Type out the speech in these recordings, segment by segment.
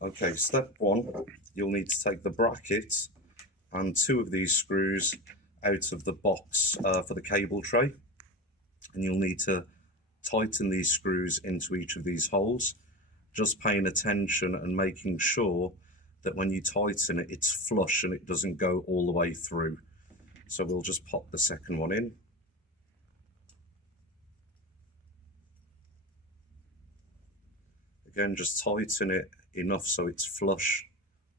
Okay, step one, you'll need to take the bracket and two of these screws out of the box for the cable tray, and you'll need to tighten these screws into each of these holes, just paying attention and making sure that when you tighten it, it's flush and it doesn't go all the way through. So we'll just pop the second one in. Again, just tighten it enough so it's flush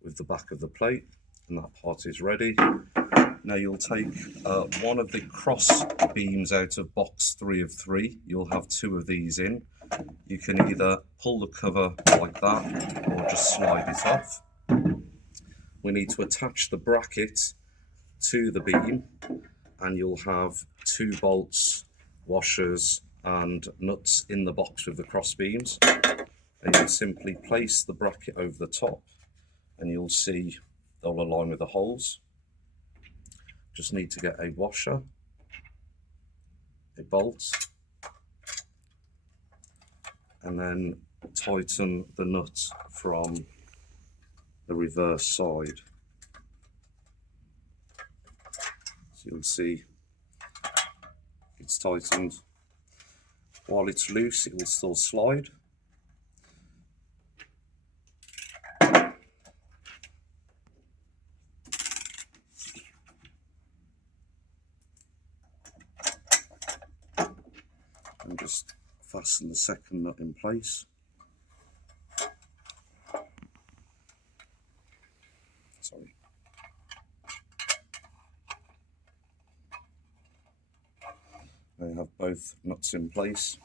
with the back of the plate, and that part is ready. Now you'll take one of the cross beams out of box 3 of 3. You'll have 2 of these in. You can either pull the cover like that or just slide it off. We need to attach the bracket to the beam, and you'll have 2 bolts, washers and nuts in the box with the cross beams. And you'll simply place the bracket over the top and you'll see they'll align with the holes. Just need to get a washer, a bolt, and then tighten the nut from the reverse side. So you'll see it's tightened. While it's loose, it will still slide. And just fasten the second nut in place. Sorry. Now you have both nuts in place.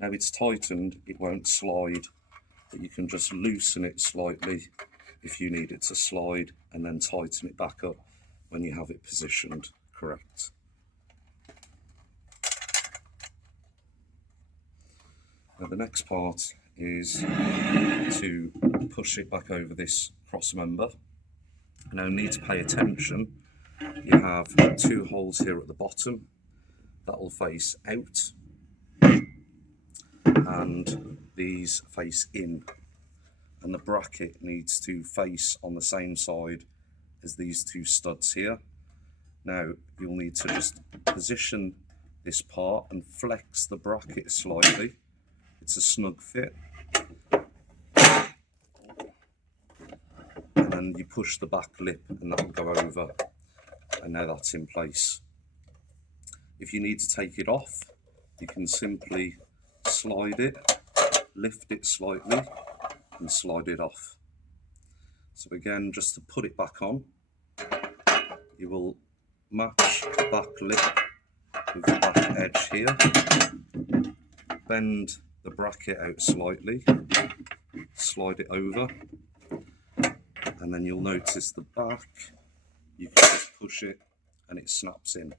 Now it's tightened, it won't slide, but you can just loosen it slightly if you need it to slide, and then tighten it back up when you have it positioned correct. Now the next part is to push it back over this cross member. Now you need to pay attention. You have 2 holes here at the bottom that will face out, and these face in, and the bracket needs to face on the same side as these 2 studs here. Now you'll need to just position this part and flex the bracket slightly. It's a snug fit, and then you push the back lip and that will go over, and now that's in place. If you need to take it off, you can simply slide it, lift it slightly and slide it off. So again, just to put it back on, you will match the back lip with the back edge here, bend the bracket out slightly, slide it over, and then you'll notice the back, you can just push it and it snaps in.